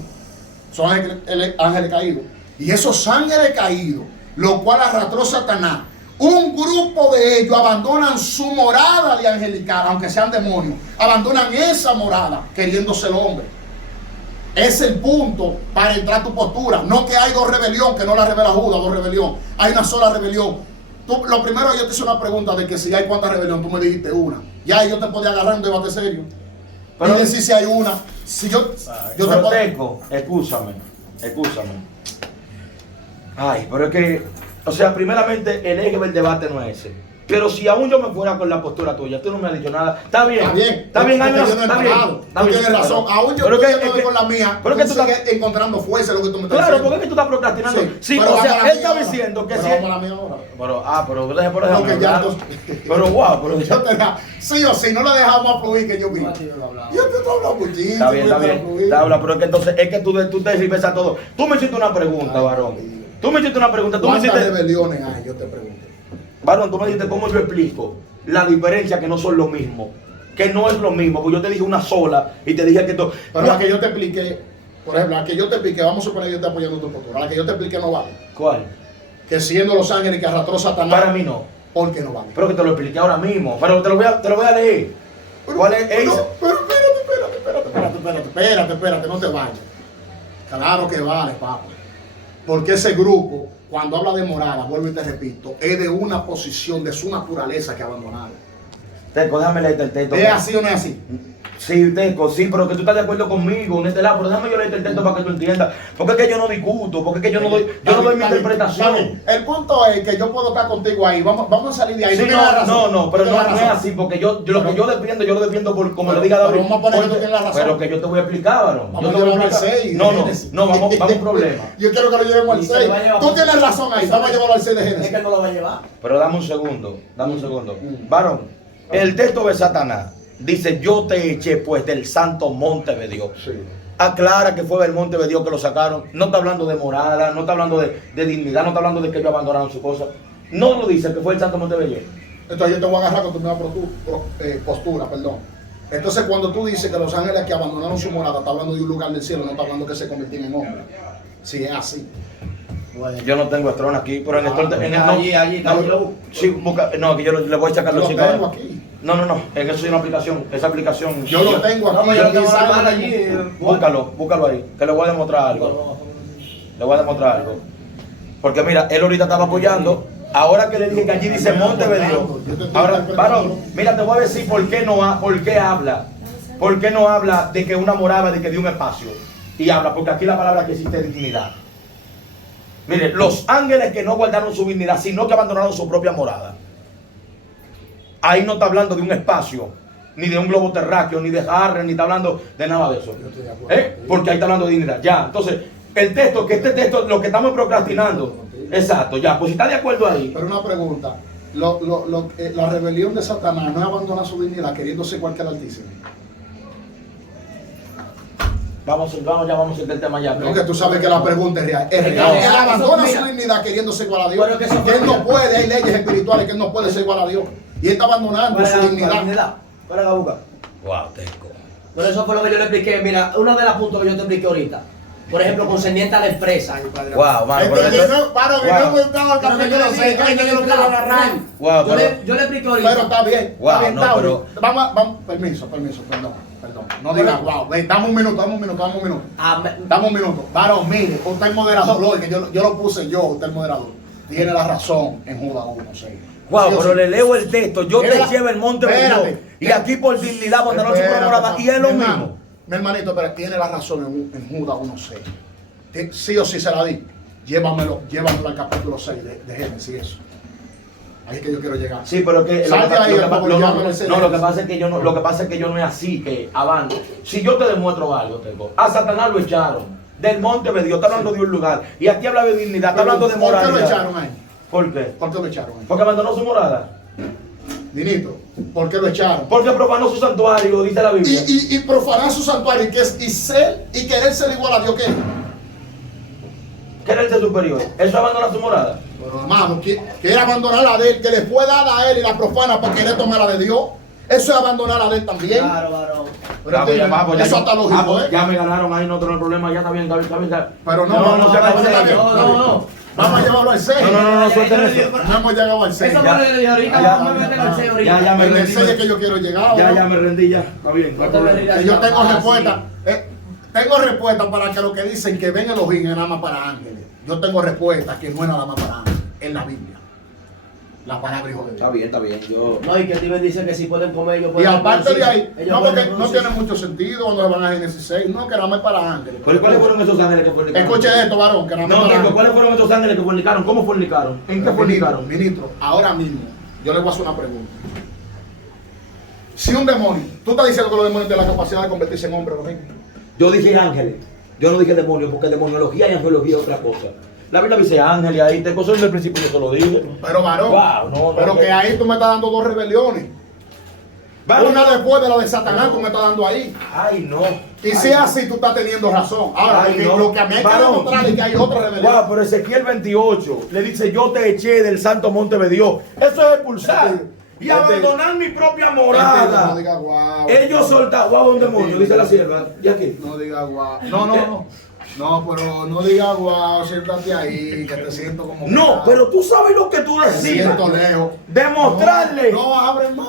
ángeles caídos, y esos ángeles caídos, lo cual arrastró Satanás, un grupo de ellos abandonan su morada de angelical, aunque sean demonios, abandonan esa morada queriéndose el hombre. Es el punto para entrar a tu postura. No que hay dos rebelión, que no la revela Judas, dos rebelión. Hay una sola rebelión. Lo primero, yo te hice una pregunta de que si hay cuánta rebelión, tú me dijiste una. Ya yo te podía agarrar un debate serio. Pero y decir si hay una. Si yo te puedo... Teco, escúchame. Ay, pero es que, o sea, primeramente el eje del debate no es ese. Pero si aún yo me fuera con la postura tuya, tú no me has dicho nada. Está bien. Está bien, hay una... Está bien. Tú tienes razón. Aún yo estoy con la mía. Pero que tú estás encontrando fuerza en lo que tú me estás diciendo. Claro, diciendo. porque es que tú estás procrastinando. Sí, pero o sea, él está diciendo que pero si... vamos a la mía ahora. Pero deje por ejemplo. Pero wow, yo te da, sí o sí, no le dejamos fluir que yo vi. Yo te estoy hablando muchísimo. Está bien. Te habla, pero es que entonces es que tú te sirves a todo. Tú me hiciste una pregunta, varón. Tú me hiciste una pregunta. ¿Cuántas rebeliones hay? Yo te pregunté. Varón, tú me dijiste cómo yo explico la diferencia, que no son lo mismo, que no es lo mismo, porque yo te dije una sola y te dije que tú... Pero la que yo te expliqué, por ejemplo, la que yo te expliqué, vamos a suponer que yo estoy apoyando tu postura, la que yo te expliqué no vale. ¿Cuál? Que siendo los ángeles que arrastró Satanás. Para mí no. ¿Por qué no vale? Pero que te lo expliqué ahora mismo, pero te lo voy a leer. ¿Cuál es esa? Pero espérate, no te vayas. Claro que vale, papá. Porque ese grupo, cuando habla de morada, vuelvo y te repito, es de una posición de su naturaleza que abandonaron. Teco, déjame leerte el texto. ¿Es así o no es así? Sí, Teco, sí, pero que tú estás de acuerdo conmigo en este lado, pero déjame yo leerte el texto para que tú entiendas. Porque es que yo no discuto, porque es que yo no doy mi interpretación. El punto es que yo puedo estar contigo ahí, vamos a salir de ahí. Sí, no, pero no es así, porque lo que yo lo defiendo por como le diga David. Vamos a poner que tú tienes la razón. Pero que yo te voy a explicar, varón. Vamos a llevarlo al 6. No, vamos a un problema. Yo quiero que lo llevemos al 6. Tú tienes razón ahí, vamos a llevarlo al 6 de Génesis. Es que él no lo va a llevar. Pero dame un segundo. Varón, el texto de Satanás dice, yo te eché pues del santo monte de Dios. Sí. Aclara que fue del monte de Dios que lo sacaron. No está hablando de morada, no está hablando de dignidad, no está hablando de que ellos abandonaron su cosa. No lo dice que fue el santo monte de Dios. Entonces yo te voy a agarrar con tu misma postura, perdón. Entonces cuando tú dices que los ángeles que abandonaron su morada, está hablando de un lugar del cielo, no está hablando que se convirtieron en hombres. Si es así. Bueno. Yo no tengo estrón aquí, pero en allí, sí, busca, no, que yo le voy a sacar los chicos. Lo tengo aquí. No, en eso hay una aplicación, esa aplicación. Yo lo tengo aquí. Yo lo tengo allí. Búscalo ahí, que le voy a demostrar algo. Le voy a demostrar algo. Porque mira, él ahorita estaba apoyando. Ahora que le dije que allí dice monte de Dios. Ahora, varón, mira, te voy a decir por qué habla. ¿Por qué no habla de que una morada, de que de un espacio? Y habla, porque aquí la palabra que existe es dignidad. Mire, los ángeles que no guardaron su dignidad, sino que abandonaron su propia morada. Ahí no está hablando de un espacio, ni de un globo terráqueo, ni de Harry, ni está hablando de nada de eso. Porque ahí está hablando de dignidad. Ya, entonces, este texto, lo que estamos procrastinando. Exacto, ya, pues si está de acuerdo ahí. Pero una pregunta, la rebelión de Satanás no es abandonar su dignidad queriéndose igual que el Altísimo. Vamos a ir del tema ya. Porque tú sabes que la pregunta es real. Él abandona su dignidad queriéndose igual a Dios. Que él no puede, hay leyes espirituales que él no puede ser igual a Dios. Y él está abandonando su dignidad. Para la boca. Wow, Teco. Por eso fue lo que yo le expliqué. Mira, uno de los puntos que yo te expliqué ahorita. Por ejemplo, concerniente a la empresa. Wow, mano. Yo le expliqué ahorita. Pero está bien. Wow, está bien, no, pero... Vamos, permiso, perdón. No digas, wow, dame un minuto. Dame un minuto. Varón, mire, usted es moderador, que yo lo puse yo, usted es moderador. Tiene la razón en Judas 1:6. Wow, pero le leo el texto. Yo te llevo el monte de Dios. Y aquí por dignidad abandonaron su propia morada. Y es lo mismo. Mi hermanito, pero tiene la razón en Judas 1:6. Sí o sí se la di. Llévamelo al capítulo 6 de Génesis, eso. Ahí es que yo quiero llegar. Sí, pero que lo que pasa es que yo no es así, que avance. Si yo te demuestro algo, Teco, a Satanás lo echaron del monte de Dios, está hablando de un lugar, y aquí habla de dignidad, está hablando de moralidad. ¿Por qué lo echaron ahí? ¿Por qué? ¿Por qué lo echaron? Porque abandonó su morada. Dinito, ¿por qué lo echaron? Porque profanó su santuario, dice la Biblia. Y profanar su santuario y querer ser igual a Dios, ¿qué? Quererse superior. Eso es abandonar su morada. Pero hermano, quiere abandonar la de él, que le fue dada a él y la profana para querer tomar la de Dios. Eso es abandonar la de él también. Claro, varón. Pero eso hasta lógico, ¿eh? Ya me ganaron ahí, no tengo el problema, ya está bien, está bien. Pero no, se acabó está ya. bien, está bien. Vamos a llevarlo al 6. No, suelten eso. No hemos llegado al 6. Eso fue lo que le dije ahorita, Ya, vamos a meter al 6 ahorita. ya me En el rendí. 6 es que yo quiero llegar. Ya me rendí, ya. Está bien, no hay problema. Que yo tengo respuesta. Tengo respuesta para que lo que dicen que ven Elohim es nada más para ángeles. Yo tengo respuesta que no es nada más para ángeles. En la Biblia. La palabra hijo de Dios. Está bien, yo... No, y que Steven dice que si pueden comer, ellos Y pueden aparte de ahí, ellos no, pueden porque no producir. tiene mucho sentido cuando se van a Génesis 6. No, que nada más es para ángeles. ¿Pero cuáles fueron esos ángeles que fornicaron? Escuche esto, varón, que nada más No, es para Kiko, ¿cuáles fueron esos ángeles que fornicaron? ¿Cómo fornicaron? ¿En qué fornicaron? Ministro, ahora mismo, yo le voy a hacer una pregunta. Si un demonio, tú estás diciendo que los demonios tienen la capacidad de convertirse en hombre, ¿no? Yo dije ángeles. Yo no dije demonios, porque demonología y angelología es otra cosa. La Biblia dice ángeles y ahí te cosas desde el principio yo te lo dije. Pero varón, Wow, no, pero que ahí tú me estás dando dos rebeliones. Una después de la de Satanás, tú me estás dando ahí. Ay, no. Y si es así, tú estás teniendo razón. Ahora, Ay, no. lo que a mí hay que Varón. demostrar es que hay otra rebelión. Wow, pero Ezequiel 28 le dice, yo te eché del santo monte de Dios. Eso es expulsar y abandonar mi propia morada. No diga guau. Ellos soltaron, wow, un demonio, dice la sierva. ¿Y aquí? No diga guau. No. No, pero no diga guau, siéntate ahí, que te siento como... No, pero tú sabes lo que tú Te decías. siento lejos. Demostrarle. No, abre más,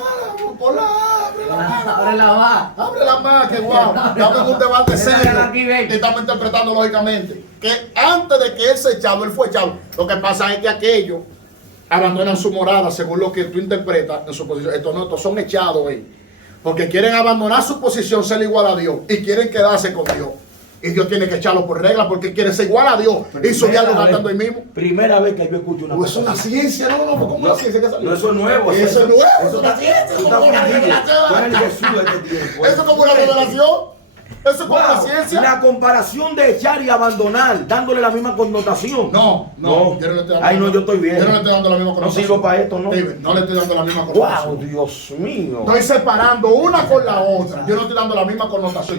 ponla, abre la mano. Abre la va. Abre la mano, que guau. Estamos en un debate Sácala serio. aquí, ven. Que estamos interpretando lógicamente. Que antes de que él se echado, él fue echado. Lo que pasa es que aquellos abandonan su morada según lo que tú interpretas en su posición. Estos son echados, porque quieren abandonar su posición, ser igual a Dios. Y quieren quedarse con Dios. Y Dios tiene que echarlo por regla porque quiere ser igual a Dios y subir al lugar tanto ahí mismo. Primera vez que yo escucho una Pues es una ciencia, no, ¿cómo una ciencia que salió? No, eso es nuevo. Eso es nuevo, eso es una ciencia, Eso eso está es como una fundido. revelación. Tú eres el Jesús de este tiempo. Eso es como una revelación. Eso es como una Wow, ciencia. la comparación de echar y abandonar, dándole la misma connotación. No, yo no le estoy dando. Ay, no, yo estoy bien. Yo no le estoy dando la misma No connotación. sirvo para esto, ¿no? David, no le estoy dando la misma connotación. Wow, Dios mío. Estoy separando una con la otra. Yo no estoy dando la misma connotación.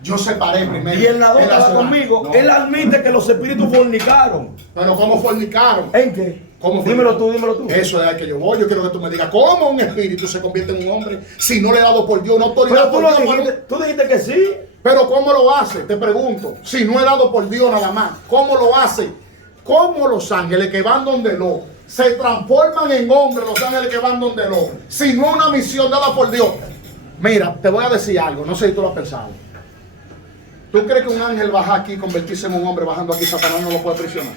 Yo separé primero. Y en la 2 Él estaba hace la- conmigo. No. Él admite que los espíritus fornicaron. Pero ¿cómo fornicaron? ¿En qué? ¿Cómo Dímelo fornicaron? dímelo tú. Eso es al que yo voy. Yo quiero que tú me digas cómo un espíritu se convierte en un hombre si no le he dado por Dios una autoridad Pero tú por lo Dios. dijiste, tú dijiste que sí. Pero ¿cómo lo hace? Te pregunto. Si no he dado por Dios nada más, ¿cómo lo hace? ¿Cómo los ángeles que van donde lo se transforman en hombres, los ángeles que van donde lo? Si no es una misión dada por Dios. Mira, te voy a decir algo, no sé si tú lo has pensado. ¿Tú crees que un ángel baja aquí y convertirse en un hombre bajando aquí, Satanás no lo puede presionar?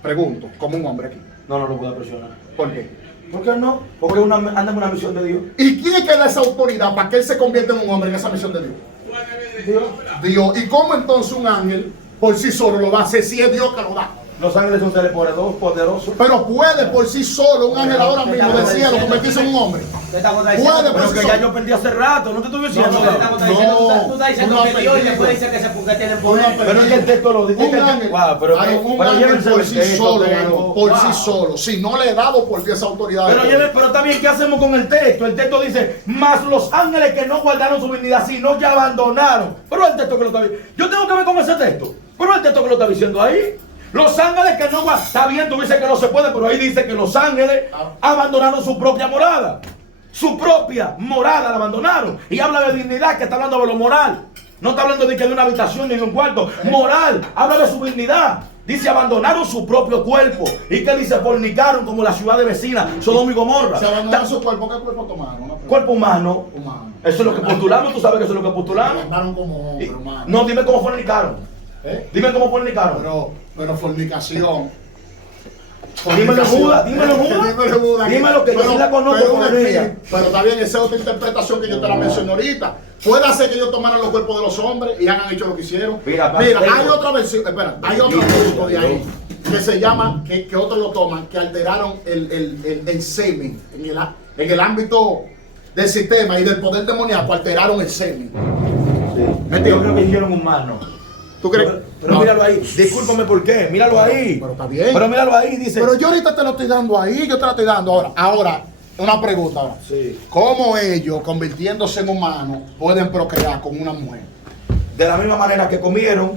Pregunto, como un hombre aquí. No lo puedo presionar. ¿Por qué? ¿Por qué no? Porque anda en una misión de Dios. ¿Y quién es que da esa autoridad para que él se convierta en un hombre en esa misión de Dios? Dios. ¿Y cómo entonces un ángel por sí solo lo va a hacer si es Dios que lo da? Los ángeles son seres poderosos. Pero puede por sí solo un ángel ahora mismo del cielo convertirse en un hombre. ¿Qué estamos Puede, diciendo? Pero por que sí ya solo. yo perdí hace rato, no te estoy diciendo. No, estamos diciendo, tú estás diciendo no, que Dios y no, después no. dice que se tienen No, poder. Pero es que el texto lo dice. Un ángel, un ángel por sí solo, por sí solo. Si no le he dado por Dios esa autoridad. Pero está bien, ¿qué hacemos con el texto? El texto dice, más los ángeles que no guardaron su dignidad, sino que abandonaron. Pero el texto que lo está diciendo. Yo tengo que ver con ese texto. Pero el texto que lo está diciendo ahí. Los ángeles que no guardaron. Está bien, tú dices que no se puede, pero ahí dice que los ángeles abandonaron su propia morada. Su propia morada la abandonaron. Y habla de dignidad, que está hablando de lo moral. No está hablando de que de una habitación ni de un cuarto. Moral, habla de su dignidad. Dice, abandonaron su propio cuerpo. ¿Y qué dice? Fornicaron como la ciudad de vecina, Sodoma y Gomorra. Se abandonaron su cuerpo. ¿Qué cuerpo tomaron? Cuerpo humano. Humano. Eso es lo que postulamos. Tú sabes que eso es lo que postulamos. Andaron como hombre, hermano. No, dime cómo fornicaron. Dime cómo fornicaron. Pero fornicación. Dímelo, Judas, dímelo, Judas. Dímelo, que yo sí la conozco pero, por ella. pero está bien, esa es otra interpretación que yo te la mencioné ahorita. Puede ser que ellos tomaran los cuerpos de los hombres y hayan hecho lo que hicieron. Mira, hay otra versión, espera, hay otro punto de ahí que se llama, que otros lo toman, que alteraron el semen en el ámbito del sistema y del poder demoníaco, alteraron el semen. Yo creo que hicieron humano. ¿Tú crees? Pero No. míralo ahí. Discúlpame por qué. Míralo ahí. Pero está bien. Pero míralo ahí, dice. Pero yo ahorita te lo estoy dando ahí, yo te lo estoy dando ahora, una pregunta ahora. Sí. ¿Cómo ellos, convirtiéndose en humanos, pueden procrear con una mujer? De la misma manera que comieron,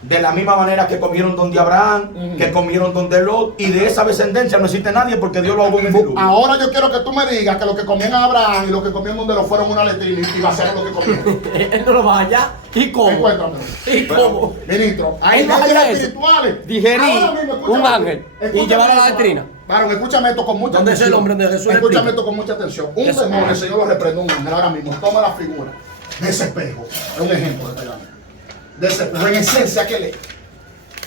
de la misma manera que comieron donde Abraham, que comieron donde Lot, y de esa descendencia no existe nadie porque Dios lo ahogó en el diluvio. Ahora yo quiero que tú me digas que los que comían a Abraham y los que comían donde lo fueron una letrina y vaciaron lo que comieron. Él no lo vaya. ¿Y cómo? Encuéntramelo. ¿Y cómo? Ministro, hay Él no leyes haría eso. espirituales. Digerir Ahora mismo, escúchame un ángel y escúchame llevarlo a la esto, letrina. Varón, escúchame esto con mucha ¿Dónde es el atención. hombre de Jesús? Escúchame Explica. esto con mucha atención. Un Eso. demonio, el Señor lo reprende un ángel ahora mismo. Toma la figura de ese espejo. Es un ejemplo de este ángel. De ese espejo. En esencia, ¿qué le?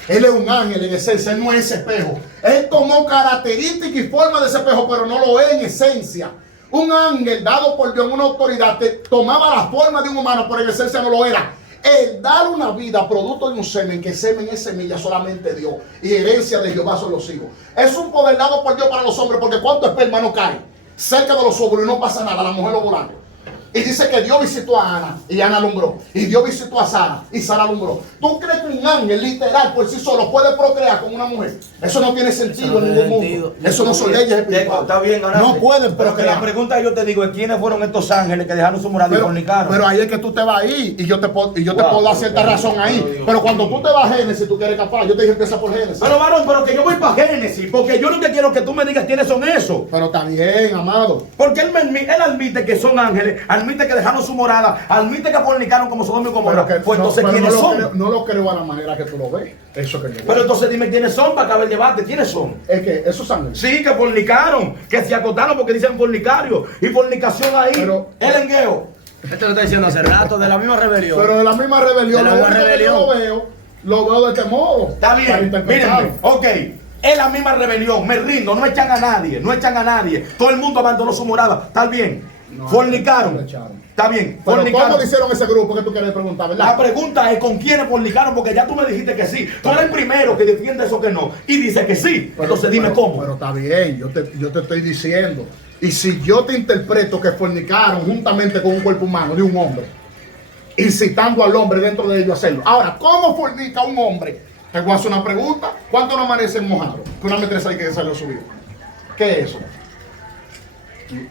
Él es un ángel en esencia, él no es ese espejo. Él tomó característica y forma de ese espejo, pero no lo es en esencia. Un ángel dado por Dios en una autoridad tomaba la forma de un humano, pero en esencia no lo era. El dar una vida producto de un semen, que semen es semilla solamente Dios, y herencia de Jehová son los hijos. Es un poder dado por Dios para los hombres, porque cuánto esperma no cae cerca de los óvulos y no pasa nada, la mujer lo volando. Y dice que Dios visitó a Ana y Ana alumbró. Y Dios visitó a Sara y Sara alumbró. ¿Tú crees que un ángel literal por sí solo puede procrear con una mujer? Eso no tiene sentido en ningún mundo. Eso no son leyes espirituales. Está bien, ganaste. No pueden Pero que la procrear. pregunta que yo te digo es quiénes fueron estos ángeles que dejaron su morada y fornicaron. Pero ahí es que tú te vas ahí y yo te puedo dar cierta razón ahí. Pero cuando tú te vas a Génesis, tú quieres capaz. Yo te dije empieza por Génesis. Pero varón, pero que yo voy para Génesis, porque yo no te quiero que tú me digas quiénes son esos. Pero está bien, amado. Porque él admite que son ángeles, admite que dejaron su morada, admite que fornicaron como Sodoma y Gomorra. Pues entonces, pero ¿quiénes son? No lo creo a la manera que tú lo ves. Eso que yo Pero entonces dime quiénes son para acabar el debate. ¿Quiénes son? es que esos ángeles. Sí, que fornicaron, que se acotaron porque dicen fornicario. Y fornicación ahí, Pero- el engueo. Esto lo está diciendo hace rato, de la misma rebelión. Pero de la misma rebelión, De la lo misma único que rebelión. yo lo veo de este modo. Está para bien, interpretarlo. mírenme, ok. Es la misma rebelión, me rindo, no echan a nadie, no echan a nadie. Todo el mundo abandonó su morada, está bien. No, Fornicaron, no echaron. está bien. Pero Fornicaron. ¿cómo lo hicieron ese grupo que tú quieres preguntar, La verdad? pregunta es con quiénes fornicaron, porque ya tú me dijiste que sí. Tú eres el primero que defiende eso que no. Y dice que sí. Entonces dime cómo. Pero está bien, yo te estoy diciendo. Y si yo te interpreto que fornicaron juntamente con un cuerpo humano de un hombre, incitando al hombre dentro de ellos a hacerlo. Ahora, ¿cómo fornica un hombre? Te voy a hacer una pregunta. ¿Cuántos no amanecen mojados? Que una metresa hay que salió subido. ¿Qué es eso?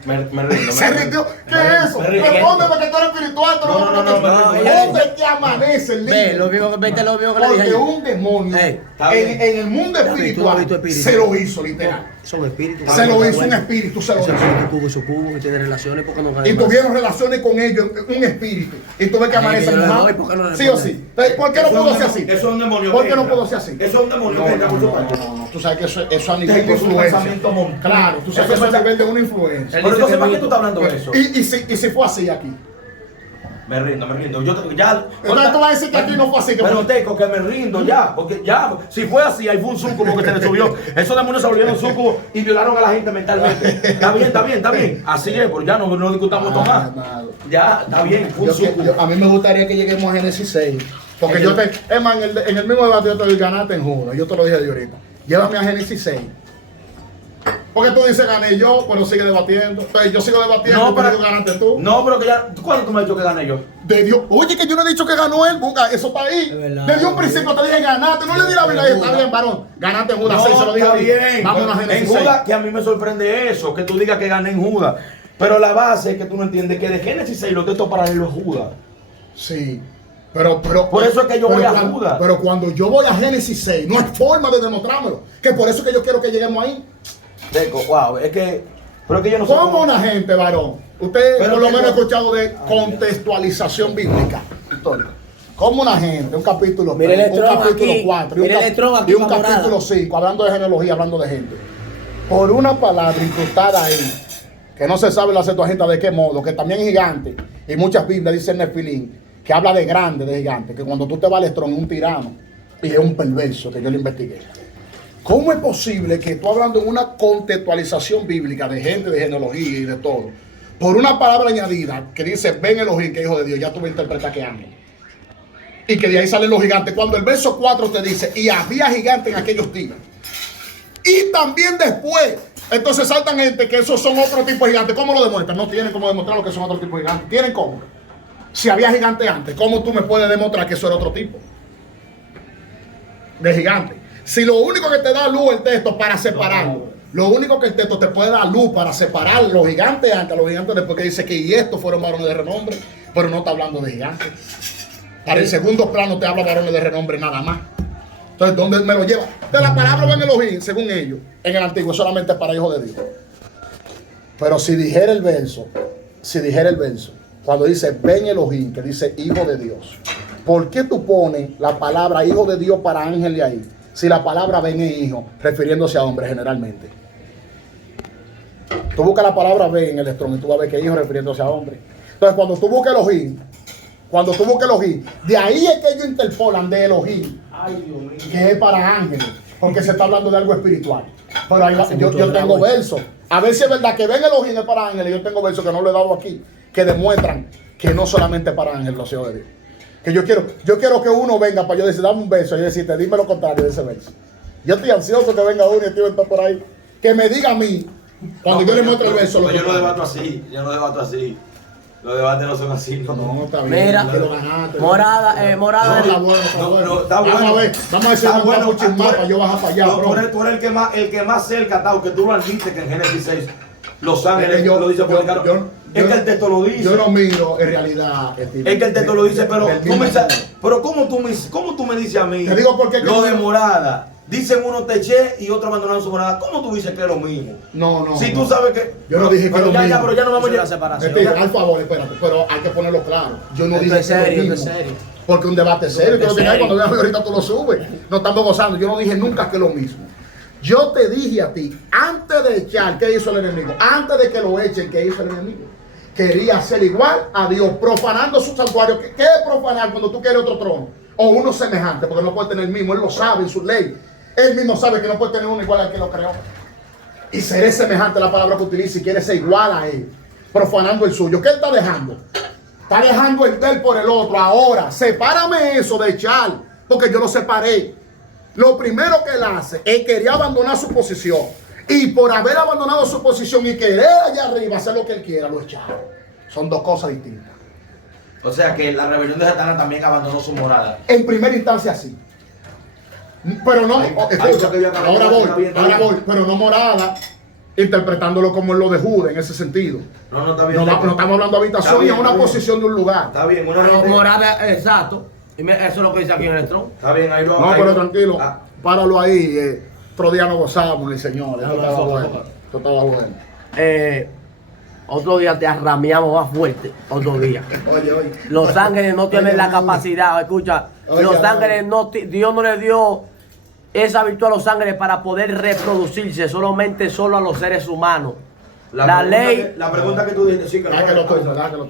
Me rindo. ¿Se rindió? ¿Qué es eso? Responde porque tú eres espiritual. Tú No, no, no, no, ¿Dónde que amanece el Ve, libro? lo mismo, vete lo mismo que le dije Porque ayer. un demonio está bien. en el mundo David, tú no espiritual has visto espíritu. se lo hizo literal. Son espíritus. Se lo hizo un espíritu, se lo Ese hizo. espíritu cubo y su cubo que tiene relaciones porque no Y ganan más. tuvieron relaciones con ellos, un espíritu. Y tú ves que Ay, amanece que yo le mojado. doy, ¿por qué no le Sí o responde? sí. Entonces, ¿por qué no pudo ser así? Eso es un demonio. ¿Por que qué no entra. pudo ser así? Eso es un demonio que entra por su parte. No. Tú sabes que eso a nivel de Tengo su influencia. pensamiento montado. Claro, tú sabes que eso a nivel de una influencia. Pero entonces, ¿para qué tú estás hablando de eso? Y si fue así aquí. Me rindo, me rindo. Yo ya. Entonces tú vas a decir que aquí no fue así. Que Pero fue- Teco, que me rindo ya. Porque ya, si fue así, ahí fue un súcubo que se le subió. Esos demonios se volvieron súcubos y violaron a la gente mentalmente. Está bien, está bien, está bien. Así es, pero ya no discutamos esto más. Amado. Ya, está bien, fue un súcubo. A mí me gustaría que lleguemos a Génesis 6. Porque yo te. Es más, en el mismo debate yo te doy ganaste en Judas. Yo te lo dije de ahorita. Llévame a Génesis 6. Porque tú dices gané yo, pero sigue debatiendo. Entonces yo sigo debatiendo, No, pero pero tú ganaste tú. No, pero que ya. ¿Cuándo tú me has dicho que gané yo? De Dios. Oye, que yo no he dicho que ganó él, Buga. Eso está ahí. Es verdad. Desde un principio te dije ganaste. No le di la Biblia. Está bien, varón. Ganaste en Judas 6, se lo dije está ahorita. bien. Vámonos a En Génesis 6. Judas, que a mí me sorprende eso, que tú digas que gané en Judas. Pero la base es que tú no entiendes que de Génesis 6 los textos paralelos es Judas. Sí. Pero, Por eso es que yo voy a cuando- Judas. Pero cuando yo voy a Génesis 6, no hay forma de demostrármelo. Que por eso es que yo quiero que lleguemos ahí. Teco, wow, es que. Pero es que yo no sé. ¿Cómo una gente, varón? Usted Pero por lo que menos ha no- escuchado de contextualización bíblica histórica. ¿Cómo una gente? Un capítulo Mire 3, el un estrón capítulo aquí, 4 mire el estrón aquí, y un valorada. capítulo 5, hablando de genealogía, hablando de gente. Por una palabra incrustada ahí, que no se sabe la Septuaginta de qué modo, que también es gigante, y muchas Biblias dicen Nefilín, que habla de grande, de gigante, que cuando tú te vas al estrón es un tirano y es un perverso, que yo lo investigué. ¿Cómo es posible que tú hablando en una contextualización bíblica de gente, de genealogía y de todo, por una palabra añadida que dice ven Elohim, que es hijo de Dios, ya tú me interpretas que ángel? Y que de ahí salen los gigantes. Cuando el verso 4 te dice, y había gigantes en aquellos días. Y también después, entonces saltan gente que esos son otro tipo de gigantes. ¿Cómo lo demuestran? No tienen cómo demostrar lo que son otro tipo de gigantes. ¿Tienen cómo? Si había gigantes antes, ¿cómo tú me puedes demostrar que eso era otro tipo? de gigante. Si lo único que te da luz es el texto para separarlo, lo único que el texto te puede dar luz para separar los gigantes antes, los gigantes después, que dice que y estos fueron varones de renombre, pero no está hablando de gigantes. Para el segundo plano te habla varones de renombre nada más. Entonces, ¿dónde me lo lleva? De la palabra ven Elohim, según ellos, en el antiguo solamente para hijos de Dios. Pero si dijera el verso, cuando dice ven Elohim, que dice hijo de Dios, ¿por qué tú pones la palabra hijo de Dios para ángel de ahí? Si la palabra ven es hijo, refiriéndose a hombre generalmente. Tú buscas la palabra ven en el Strong y tú vas a ver que es hijo refiriéndose a hombre. Entonces, cuando tú buscas Elohim, de ahí es que ellos interpolan de Elohim, que es para ángeles, porque se está hablando de algo espiritual. Pero ahí yo tengo versos. A ver si es verdad que ven Elohim es para ángeles. Yo tengo versos que no lo he dado aquí, que demuestran que no solamente para ángeles los hijos de Dios. Que yo quiero que uno venga para yo decir, dame un beso y decirte, dime lo contrario de ese verso. Yo estoy ansioso que venga uno y el está por ahí, que me diga a mí, cuando yo le muestre el verso. Yo no debato así, Los debates no son así. No, está bien. Mira, que lo ganaste. morada. No, está bueno, está bueno. Está bueno. Vamos a ver, vamos a ver si Está nos bueno. vamos a chismar para yo bajar para allá, bro. Tú eres el que más cerca está, que tú lo admites que en Génesis 6 los ángeles Es que yo- lo dice por el carro. yo- Es que el texto lo dice. Yo no miro en realidad. Es que el texto lo dice, pero del tú me mismo dices, modo. pero ¿cómo tú me dices a mí? Te digo por qué que Lo yo- de morada. Dicen uno teché y otro abandonaron su morada. ¿Cómo tú dices que es lo mismo? No. Si no. tú sabes que. Yo no dije que pero lo ya, mismo. pero ya no vamos a Eso es la llegar. separación. Mentira, al favor, espérate, pero hay que ponerlo claro. Yo no Esto dije es que lo serio, mismo, esto es serio. porque un debate serio, tú lo tienes ahí, serio. cuando veas ahorita tú lo subes. No estamos gozando, yo no dije nunca que es lo mismo. Yo te dije a ti, antes de echar, ¿qué hizo el enemigo? Antes de que lo echen, ¿qué hizo el enemigo? Quería ser igual a Dios, profanando su santuario. ¿Qué es profanar cuando tú quieres otro trono? O uno semejante, porque no puede tener el mismo, él lo sabe en su ley. Él mismo sabe que no puede tener uno igual al que lo creó. Y seré semejante la palabra que utiliza y quiere ser igual a él, profanando el suyo. ¿Qué él está dejando? Está dejando el de él por el otro. Ahora, sepárame eso de echar, porque yo lo separé. Lo primero que él hace es quería abandonar su posición. Y por haber abandonado su posición y querer allá arriba hacer lo que él quiera, lo echaron. Son dos cosas distintas. O sea que la rebelión de Satanás también abandonó su morada. En primera instancia sí. Pero no, escucha, ahora voy, pero no morada, interpretándolo como en lo de Judas en ese sentido. No está bien. No estamos hablando de habitación Está y bien, a una está bien. posición de un lugar. Está bien, una Pero gente- morada, exacto. Y eso es lo que dice aquí en el tron. Está bien, ahí lo No, ahí pero lo- tranquilo, Ah, páralo ahí. Otro día nos gozamos, el Señor. Esto No, estaba no, bueno. no. Esto estaba bueno. Otro día te arrameamos más fuerte. Otro día. Oye. Los ángeles no tienen Oye, la oye. capacidad, escucha, Oye, los oye. ángeles Dios no le dio esa virtud a los ángeles para poder reproducirse, solo a los seres humanos. La pregunta ley la pregunta que tú dijiste, sí, que Deja que lo tome, deja que lo tome.